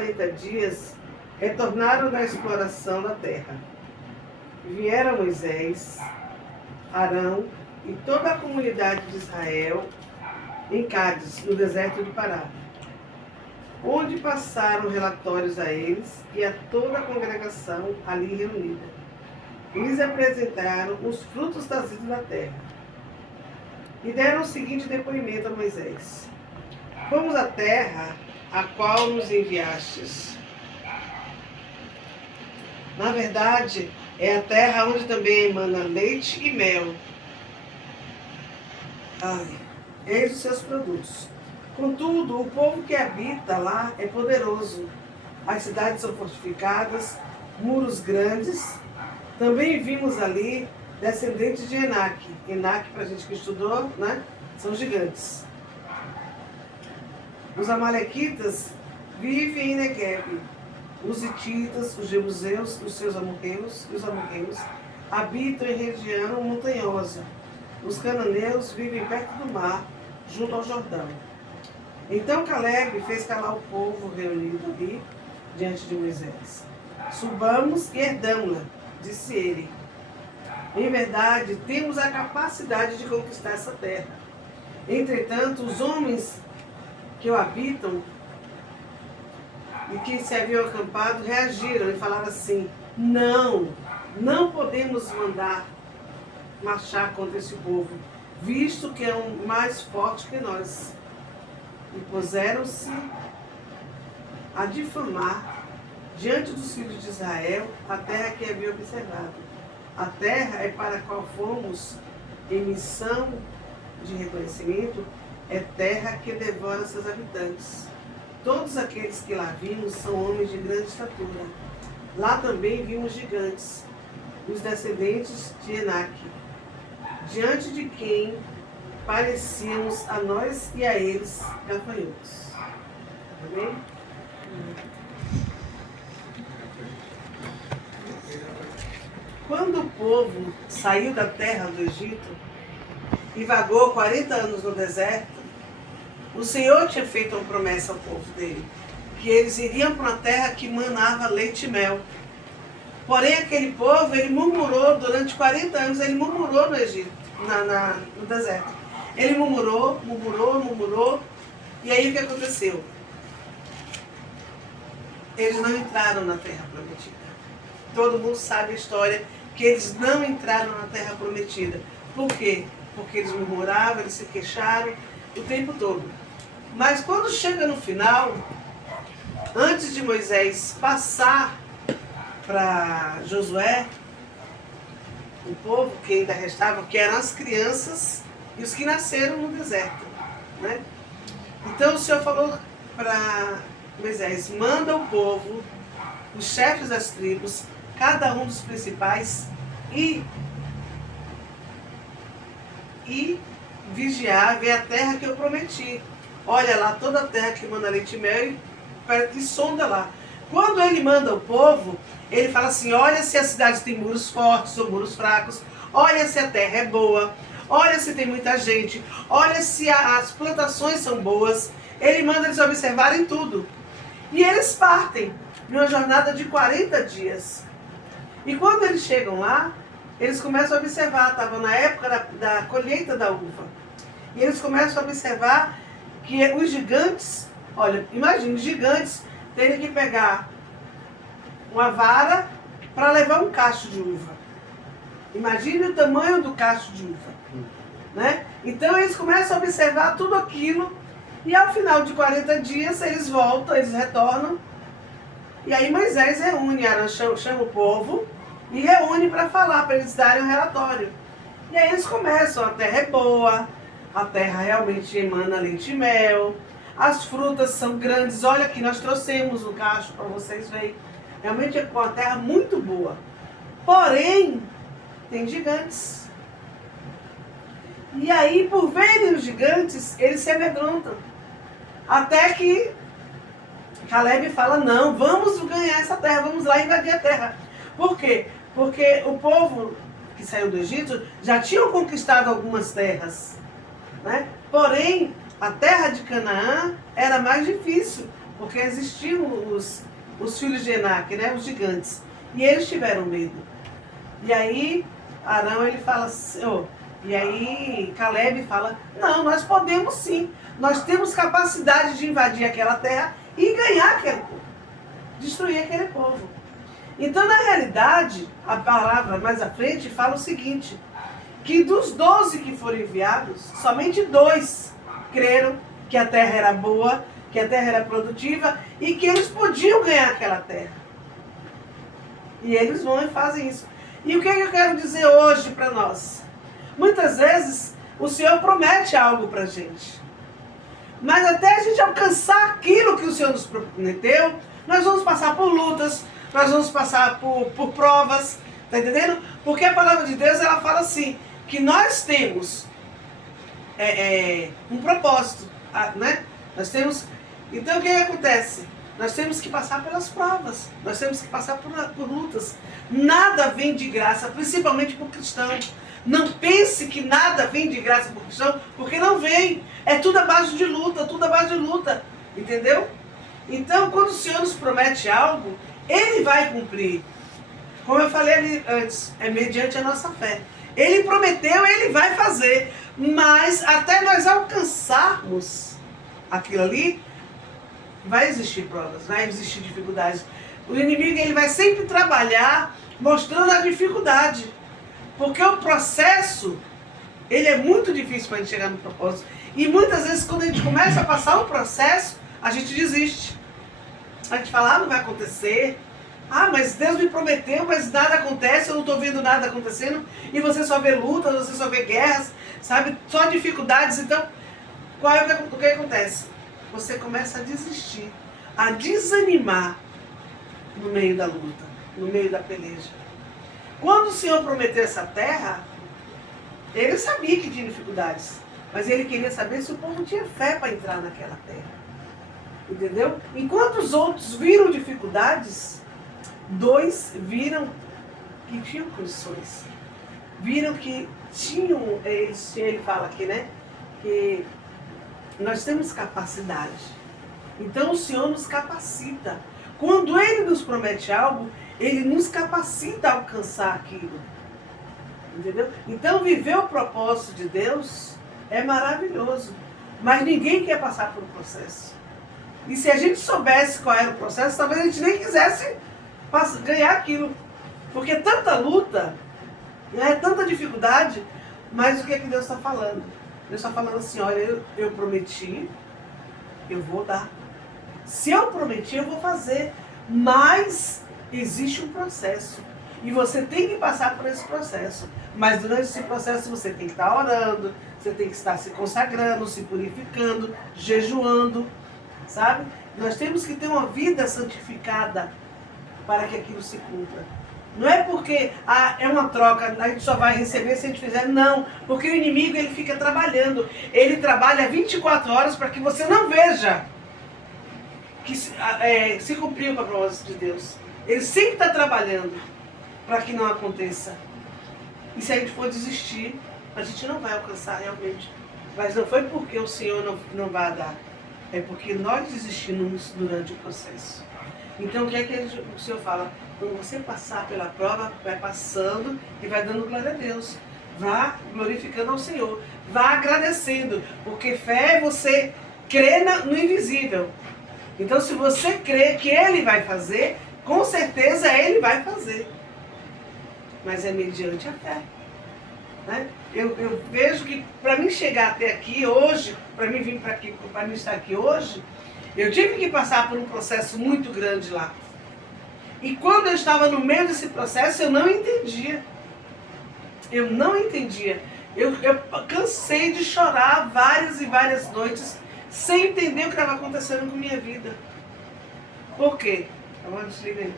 40 dias, retornaram da exploração da terra. Vieram Moisés, Arão e toda a comunidade de Israel em Cádiz, no deserto do Pará, onde passaram relatórios a eles e a toda a congregação ali reunida. Eles apresentaram os frutos das vidas da terra e deram o seguinte depoimento a Moisés: fomos à terra a qual nos enviastes. Na verdade, é a terra onde também emana leite e mel. Eis os seus produtos. Contudo, o povo que habita lá é poderoso. As cidades são fortificadas, muros grandes. Também vimos ali descendentes de Enaque. Enaque, para a gente que estudou, né? São gigantes. Os amalequitas vivem em Negueb. Os hititas, os jebuseus, os seus amorreus e os amorreus habitam em região montanhosa. Os cananeus vivem perto do mar, junto ao Jordão. Então Caleb fez calar o povo reunido ali diante de Moisés. Subamos e herdamos-la, disse ele. Em verdade, temos a capacidade de conquistar essa terra. Entretanto, os homens que o habitam e que se haviam acampado reagiram e falaram assim: não podemos mandar marchar contra esse povo, visto que é um mais forte que nós. E puseram-se a difamar diante dos filhos de Israel a terra que haviam observado. A terra é para a qual fomos em missão de reconhecimento, é terra que devora seus habitantes. Todos aqueles que lá vimos são homens de grande estatura. Lá também vimos gigantes, os descendentes de Enaque, diante de quem parecíamos a nós e a eles gafanhotos. Amém? Quando o povo saiu da terra do Egito e vagou 40 anos no deserto, o Senhor tinha feito uma promessa ao povo dele, que eles iriam para uma terra que manava leite e mel. Porém, aquele povo, ele murmurou durante 40 anos, ele murmurou no Egito, no deserto. Ele murmurou, e aí o que aconteceu? Eles não entraram na terra prometida. Todo mundo sabe a história, que eles não entraram na terra prometida. Por quê? Porque eles murmuravam, eles se queixaram o tempo todo. Mas quando chega no final, antes de Moisés passar para Josué, o povo que ainda restava, que eram as crianças e os que nasceram no deserto, né? Então o Senhor falou para Moisés: manda o povo, os chefes das tribos, cada um dos principais, e vigiar, ver a terra que eu prometi. Olha lá, toda a terra que manda leite e mel, e sonda lá. Quando ele manda o povo, ele fala assim: olha se a cidade tem muros fortes ou muros fracos, olha se a terra é boa, olha se tem muita gente, olha se as plantações são boas. Ele manda eles observarem tudo. E eles partem em uma jornada de 40 dias. E quando eles chegam lá, eles começam a observar, estavam na época da colheita da uva. E eles começam a observar que os gigantes, olha, imagine, os gigantes terem que pegar uma vara para levar um cacho de uva. Imagine o tamanho do cacho de uva, né? Então eles começam a observar tudo aquilo e ao final de 40 dias eles voltam, eles retornam. E aí Moisés reúne, Arão chama o povo e reúne para falar, para eles darem um relatório. E aí eles começam: a terra é boa, a terra realmente emana leite e mel, as frutas são grandes, olha aqui, nós trouxemos o cacho para vocês verem. Realmente é uma terra muito boa. Porém, tem gigantes. E aí, por verem os gigantes, eles se amedrontam. Até que Caleb fala: não, vamos ganhar essa terra, vamos lá invadir a terra. Por quê? Porque o povo que saiu do Egito já tinham conquistado algumas terras, né? Porém, a terra de Canaã era mais difícil, porque existiam os filhos de Enaque, né, os gigantes, e eles tiveram medo. E aí Arão, ele fala assim, e aí Caleb fala, não, nós podemos sim, nós temos capacidade de invadir aquela terra e ganhar aquele povo, destruir aquele povo. Então, na realidade, a palavra mais à frente fala o seguinte, que dos 12 que foram enviados, somente 2 creram que a terra era boa, que a terra era produtiva e que eles podiam ganhar aquela terra. E eles vão e fazem isso. E o que eu quero dizer hoje para nós? Muitas vezes o Senhor promete algo para a gente. Mas até a gente alcançar aquilo que o Senhor nos prometeu, nós vamos passar por lutas, nós vamos passar por provas, tá entendendo? Porque a palavra de Deus, ela fala assim, que nós temos um propósito, né? Nós temos... Então o que acontece? Nós temos que passar pelas provas, nós temos que passar por lutas. Nada vem de graça, principalmente para o cristão. Não pense que nada vem de graça para o cristão, porque não vem. É tudo à base de luta, tudo à base de luta. Entendeu? Então, quando o Senhor nos promete algo, Ele vai cumprir. Como eu falei ali antes, é mediante a nossa fé. Ele prometeu, Ele vai fazer. Mas até nós alcançarmos aquilo ali, vai existir provas, vai existir dificuldades. O inimigo, ele vai sempre trabalhar mostrando a dificuldade. Porque o processo, ele é muito difícil para a gente chegar no propósito. E muitas vezes, quando a gente começa a passar o processo, a gente desiste. A gente fala, não vai acontecer. Mas Deus me prometeu, mas nada acontece, eu não estou vendo nada acontecendo. E você só vê lutas, você só vê guerras, sabe? Só dificuldades. Então, o que acontece? Você começa a desistir, a desanimar no meio da luta, no meio da peleja. Quando o Senhor prometeu essa terra, Ele sabia que tinha dificuldades, mas Ele queria saber se o povo tinha fé para entrar naquela terra. Entendeu? Enquanto os outros viram dificuldades, 2 viram que tinham condições. Viram que tinham, ele fala aqui, né? Que nós temos capacidade. Então o Senhor nos capacita. Quando Ele nos promete algo, Ele nos capacita a alcançar aquilo. Entendeu? Então viver o propósito de Deus é maravilhoso. Mas ninguém quer passar por um processo. E se a gente soubesse qual era o processo, talvez a gente nem quisesse ganhar aquilo. Porque tanta luta, né, tanta dificuldade, mas o que é que Deus está falando? Deus está falando assim, olha, eu prometi, eu vou dar. Se eu prometi, eu vou fazer. Mas existe um processo. E você tem que passar por esse processo. Mas durante esse processo você tem que estar orando, você tem que estar se consagrando, se purificando, jejuando, sabe? Nós temos que ter uma vida santificada para que aquilo se cumpra. Não é porque é uma troca, a gente só vai receber se a gente fizer. Não, porque o inimigo, ele fica trabalhando. Ele trabalha 24 horas para que você não veja que se cumpriu com a promessa de Deus. Ele sempre está trabalhando para que não aconteça. E se a gente for desistir, a gente não vai alcançar realmente. Mas não foi porque o Senhor não vai dar. É porque nós desistimos durante o processo. Então o que é que o Senhor fala? Quando você passar pela prova, vai passando e vai dando glória a Deus. Vá glorificando ao Senhor. Vá agradecendo. Porque fé é você crer no invisível. Então se você crê que Ele vai fazer, com certeza Ele vai fazer. Mas é mediante a fé. Né? Eu vejo que para mim chegar até aqui hoje, para mim vir para aqui, para mim estar aqui hoje, eu tive que passar por um processo muito grande lá. E quando eu estava no meio desse processo, eu não entendia. Eu não entendia. Eu cansei de chorar várias e várias noites sem entender o que estava acontecendo com a minha vida. Por quê? Agora desliga aí.